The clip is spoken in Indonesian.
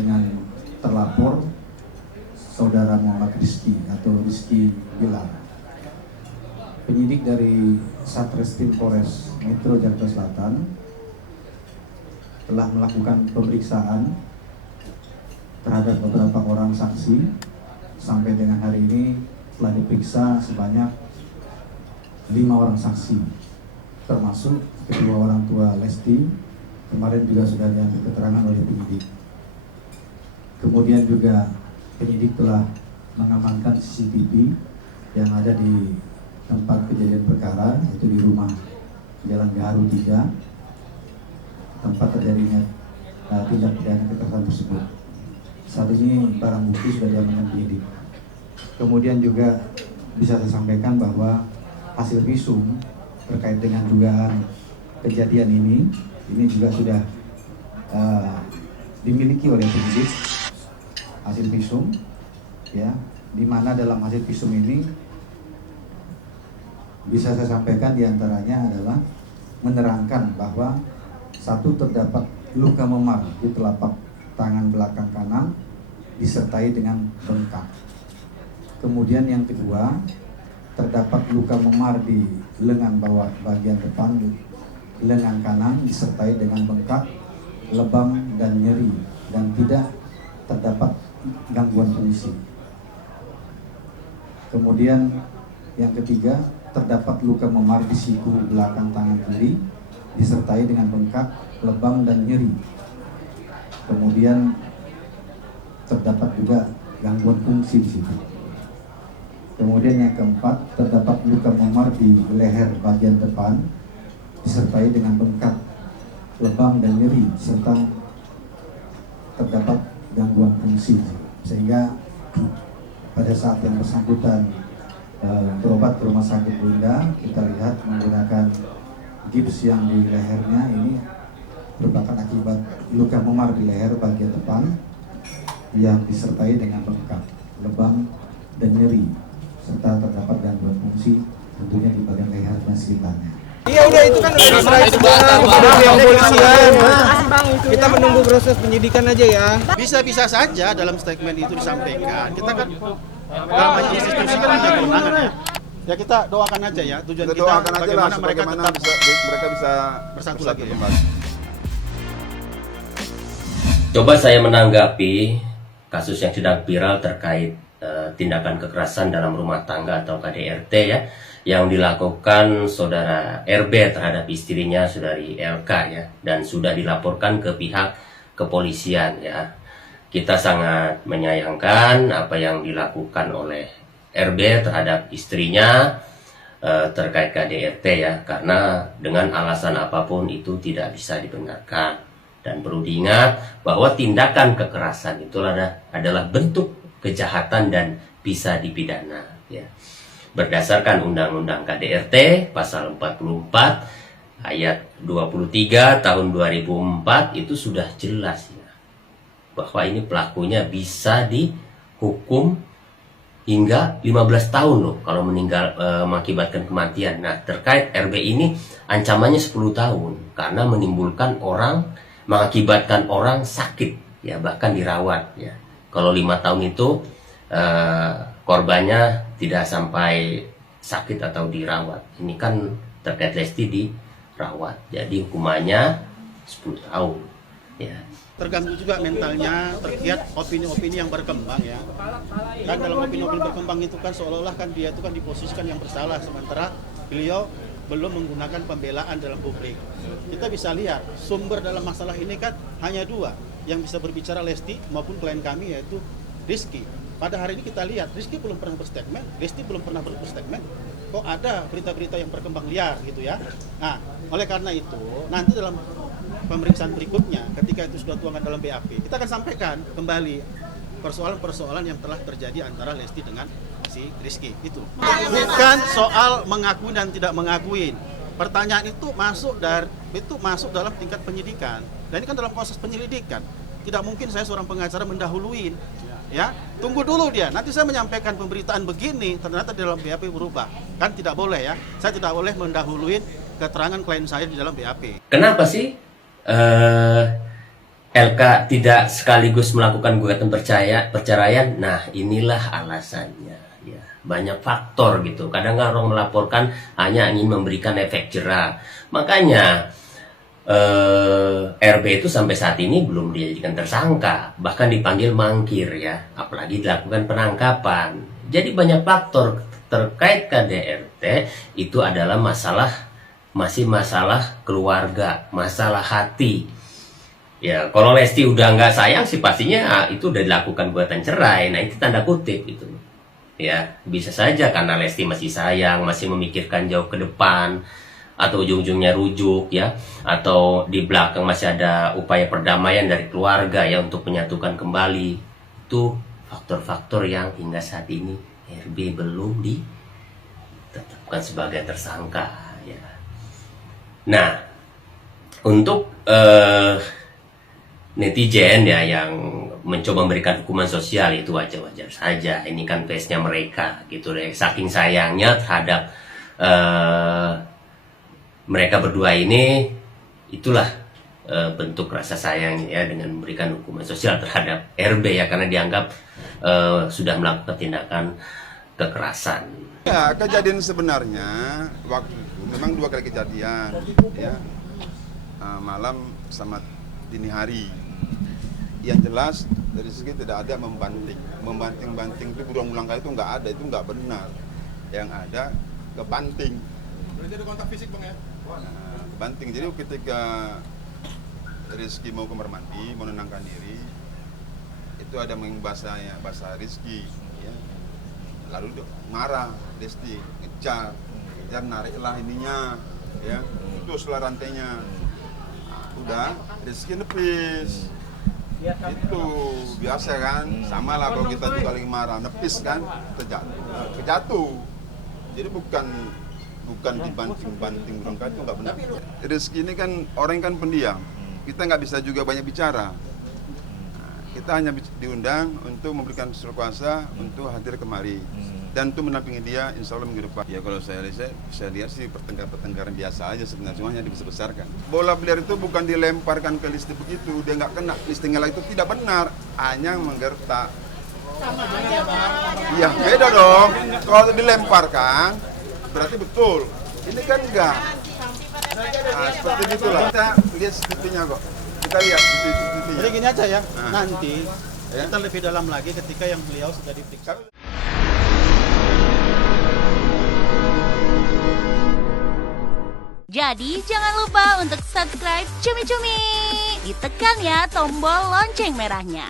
dengan terlapor saudara Muhammad Rizky atau Rizky Bilar. Penyidik dari Satreskrim Polres Metro Jakarta Selatan telah melakukan pemeriksaan terhadap beberapa orang saksi. Sampai dengan hari ini telah diperiksa sebanyak 5 orang saksi, termasuk kedua orang tua Lesti. Kemarin juga sudah diambil keterangan oleh penyidik. Kemudian juga penyidik telah mengamankan CCTV yang ada di tempat kejadian perkara, yaitu di rumah Jalan Gaharu 3, tempat terjadinya tindak pidana kekerasan tersebut. Saat ini barang bukti sudah diamankan penyidik. Kemudian juga bisa saya sampaikan bahwa hasil visum terkait dengan dugaan kejadian ini juga sudah dimiliki oleh penyidik, hasil visum, ya, di mana dalam hasil visum ini bisa saya sampaikan diantaranya adalah menerangkan bahwa satu, terdapat luka memar di telapak tangan belakang kanan disertai dengan bengkak. Kemudian yang kedua, terdapat luka memar di lengan bawah bagian depan lengan kanan disertai dengan bengkak, lebam dan nyeri, dan tidak terdapat gangguan fungsi. Kemudian yang ketiga, terdapat luka memar di siku belakang tangan kiri disertai dengan bengkak, lebam dan nyeri. Kemudian terdapat juga gangguan fungsi di situ. Kemudian yang keempat, terdapat luka memar di leher bagian depan disertai dengan bengkak, lebam dan nyeri, serta terdapat gangguan fungsi. Sehingga pada saat yang bersangkutan berobat ke rumah sakit Bunda, kita lihat menggunakan gips yang di lehernya ini merupakan akibat luka memar di leher bagian depan yang disertai dengan bengkak, lebam dan nyeri, serta terdapat gangguan fungsi tentunya di bagian leher dan sekitarnya. Iya udah, itu kan udah diserahkan kepada pihak kepolisian. Kita menunggu proses penyidikan aja ya. Bisa-bisa saja dalam statement itu disampaikan. Kita kan dalam institusi kan ada kewenangan ya. Ya kita doakan aja ya, tujuan kita bagaimana mereka tetap bisa bersatu lagi ya. Coba saya menanggapi kasus yang sedang viral terkait tindakan kekerasan dalam rumah tangga atau KDRT ya, yang dilakukan saudara RB terhadap istrinya saudari LK ya, dan sudah dilaporkan ke pihak kepolisian ya. Kita sangat menyayangkan apa yang dilakukan oleh RB terhadap istrinya terkait KDRT ya, karena dengan alasan apapun itu tidak bisa dibenarkan. Dan perlu diingat bahwa tindakan kekerasan itu adalah bentuk kejahatan dan bisa dipidana ya. Berdasarkan Undang-Undang KDRT pasal 44 ayat 23 tahun 2004 itu sudah jelas ya, bahwa ini pelakunya bisa dihukum hingga 15 tahun loh kalau meninggal mengakibatkan kematian. Nah, terkait RB ini ancamannya 10 tahun karena mengakibatkan orang sakit ya, bahkan dirawat ya. Kalau 5 tahun itu korbannya tidak sampai sakit atau dirawat. Ini kan terkait Lesti dirawat. Jadi hukumannya 10 tahun ya. Terganggu juga mentalnya terkait opini-opini yang berkembang ya. Kan dalam opini-opini berkembang itu kan seolah-olah kan dia itu kan diposisikan yang bersalah, sementara beliau belum menggunakan pembelaan dalam publik. Kita bisa lihat sumber dalam masalah ini kan hanya dua yang bisa berbicara, Lesti maupun klien kami, yaitu Rizky. Pada hari ini kita lihat Rizky belum pernah berstatement, Lesti belum pernah berstatement. Kok ada berita-berita yang berkembang liar gitu ya. Nah, oleh karena itu nanti dalam pemeriksaan berikutnya ketika itu sudah tuangkan dalam BAP, kita akan sampaikan kembali persoalan-persoalan yang telah terjadi antara Lesti dengan si Rizky. Itu bukan soal mengakui dan tidak mengakui. Pertanyaan itu masuk dalam tingkat penyidikan. Dan ini kan dalam proses penyelidikan. Tidak mungkin saya seorang pengacara mendahului. Ya, tunggu dulu dia. Nanti saya menyampaikan pemberitaan begini, ternyata dalam BAP berubah. Kan tidak boleh ya. Saya tidak boleh mendahului keterangan klien saya di dalam BAP. Kenapa sih LK tidak sekaligus melakukan gugatan perceraian. Nah, inilah alasannya. Ya, banyak faktor gitu. Kadang orang melaporkan hanya ingin memberikan efek jera. Makanya RB itu sampai saat ini belum dijadikan tersangka, bahkan dipanggil mangkir ya, apalagi dilakukan penangkapan. Jadi banyak faktor terkait KDRT itu adalah masih masalah keluarga, masalah hati. Ya, kalau Lesti udah nggak sayang sih pastinya itu udah dilakukan gugatan cerai. Nah, itu tanda kutip itu. Ya, bisa saja karena Lesti masih sayang, masih memikirkan jauh ke depan, atau ujung-ujungnya rujuk ya, atau di belakang masih ada upaya perdamaian dari keluarga ya untuk menyatukan kembali. Itu faktor-faktor yang hingga saat ini RB belum ditetapkan sebagai tersangka ya. Nah, untuk netizen ya yang mencoba memberikan hukuman sosial itu wajar-wajar saja. Ini kan face-nya mereka gitu deh. Saking sayangnya terhadap mereka berdua ini, itulah bentuk rasa sayang ya dengan memberikan hukuman sosial terhadap RB ya, karena dianggap sudah melakukan tindakan kekerasan. Ya, kejadian sebenarnya waktu itu memang 2 kali kejadian ya, malam sama dini hari. Yang jelas dari segi tidak ada membanting itu berulang-ulang kali itu nggak ada, itu nggak benar. Yang ada kebanting. Berarti ada kontak fisik bang ya? Banting. Jadi ketika Rizky mau kamar mandi, mau menenangkan diri, itu ada bahasa Rizky, ya. Lalu marah Rizky, ngejar, nariklah ininya, ya, putuslah rantainya. Udah, Rizky nepis. Itu biasa kan, sama lah kalau kita juga lagi marah, nepis kan, kejatuh. Jadi bukan dibanting berangkat itu nggak benar. Rizky ini kan orang kan pendiam, kita nggak bisa juga banyak bicara. Kita hanya diundang untuk memberikan surat kuasa untuk hadir kemari dan untuk menampingi dia, insya Allah minggu depan. Ya kalau saya lihat sih pertengkaran biasa aja sebenarnya, cuma hanya dibesar-besarkan. Bola biliar itu bukan dilemparkan ke Lesti begitu, dia nggak kena. Lesti ngelak itu tidak benar, hanya menggertak. Sama aja Pak. Iya beda dong. Kalau dilemparkan berarti betul. Ini kan enggak. Nah, seperti itulah. Kita lihat CCTV-nya kok. Kita lihat CCTV-nya. Jadi gini aja ya, nanti kita lebih dalam lagi ketika yang beliau sudah diperiksa. Jadi jangan lupa untuk subscribe Cumi Cumi. Ditekan ya tombol lonceng merahnya.